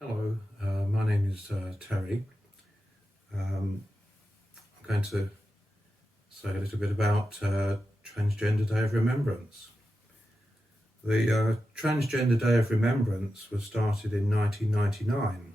Hello, my name is Terry. I'm going to say a little bit about Transgender Day of Remembrance. The Transgender Day of Remembrance was started in 1999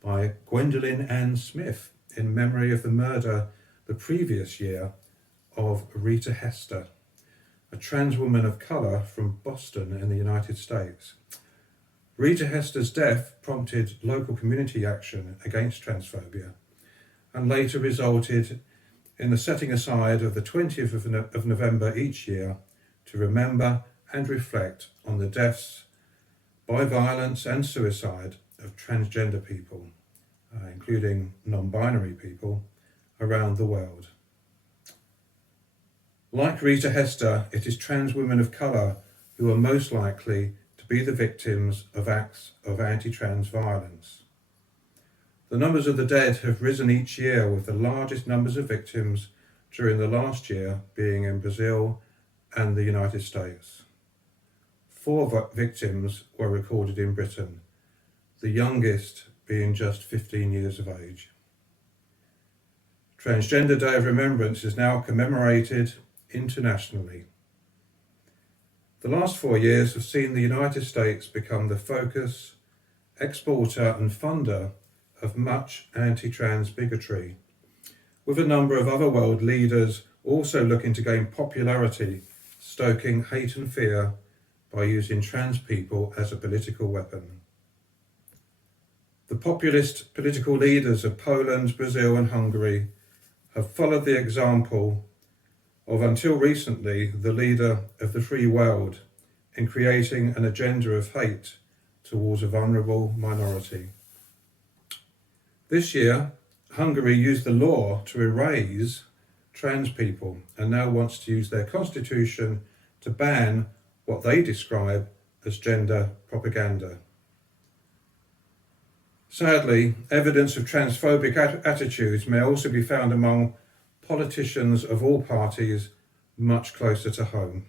by Gwendolyn Ann Smith in memory of the murder the previous year of Rita Hester, a trans woman of colour from Boston in the United States. Rita Hester's death prompted local community action against transphobia and later resulted in the setting aside of the 20th of November each year to remember and reflect on the deaths by violence and suicide of transgender people, including non-binary people, around the world. Like Rita Hester, it is trans women of colour who are most likely to be the victims of acts of anti-trans violence. The numbers of the dead have risen each year, with the largest numbers of victims during the last year being in Brazil and the United States. 4 victims were recorded in Britain, the youngest being just 15 years of age. Transgender Day of Remembrance is now commemorated internationally. The last 4 years have seen the United States become the focus, exporter and funder of much anti-trans bigotry, with a number of other world leaders also looking to gain popularity, stoking hate and fear by using trans people as a political weapon. The populist political leaders of Poland, Brazil and Hungary have followed the example of, until recently, the leader of the free world in creating an agenda of hate towards a vulnerable minority. This year, Hungary used the law to erase trans people and now wants to use their constitution to ban what they describe as gender propaganda. Sadly, evidence of transphobic attitudes may also be found among politicians of all parties much closer to home.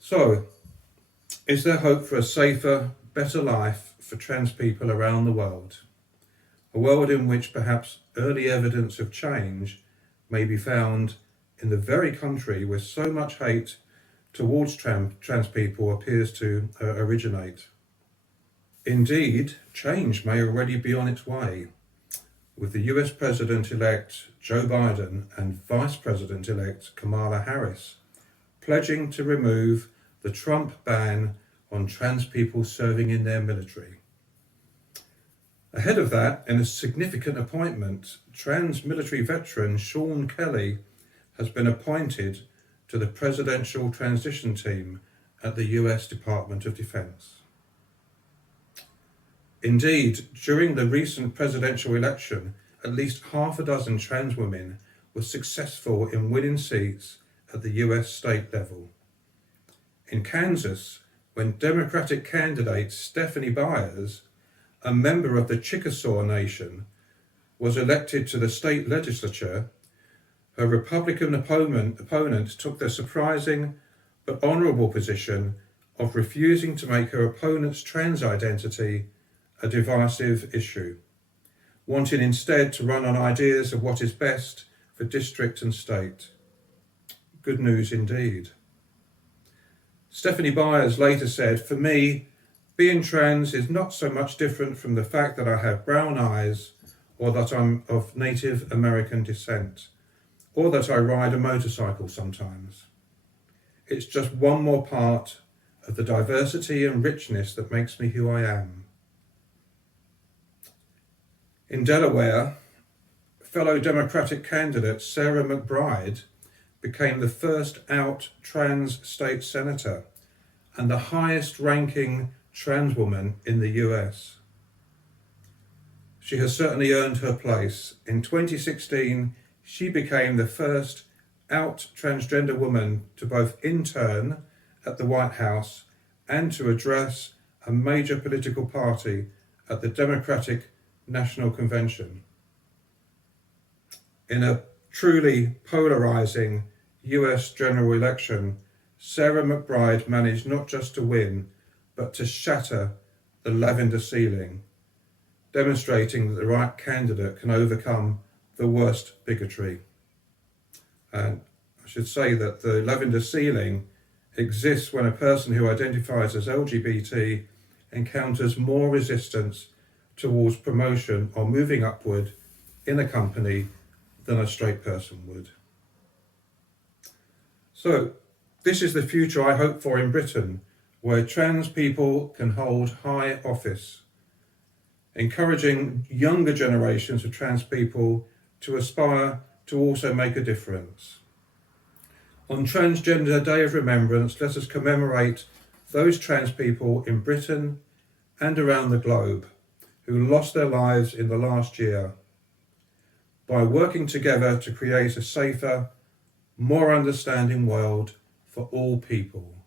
So, is there hope for a safer, better life for trans people around the world? A world in which perhaps early evidence of change may be found in the very country where so much hate towards trans people appears to originate. Indeed, change may already be on its way, with the US President-elect Joe Biden and Vice President-elect Kamala Harris pledging to remove the Trump ban on trans people serving in their military. Ahead of that, in a significant appointment, trans military veteran Sean Kelly has been appointed to the Presidential Transition Team at the US Department of Defense. Indeed, during the recent presidential election, at least half a dozen trans women were successful in winning seats at the US state level. In Kansas, when Democratic candidate Stephanie Byers, a member of the Chickasaw Nation, was elected to the state legislature, her Republican opponent took the surprising but honourable position of refusing to make her opponent's trans identity a divisive issue, wanting instead to run on ideas of what is best for district and state. Good news indeed. Stephanie Byers later said, "For me, being trans is not so much different from the fact that I have brown eyes, or that I'm of Native American descent, or that I ride a motorcycle sometimes. It's just one more part of the diversity and richness that makes me who I am." In Delaware, fellow Democratic candidate Sarah McBride became the first out trans state senator and the highest ranking trans woman in the US. She has certainly earned her place. In 2016, she became the first out transgender woman to both intern at the White House and to address a major political party at the Democratic National Convention. In a truly polarizing US general election, Sarah McBride managed not just to win, but to shatter the lavender ceiling, demonstrating that the right candidate can overcome the worst bigotry. And I should say that the lavender ceiling exists when a person who identifies as LGBT encounters more resistance towards promotion or moving upward in a company than a straight person would. So, this is the future I hope for in Britain, where trans people can hold high office, encouraging younger generations of trans people to aspire to also make a difference. On Transgender Day of Remembrance, let us commemorate those trans people in Britain and around the globe who lost their lives in the last year, by working together to create a safer, more understanding world for all people.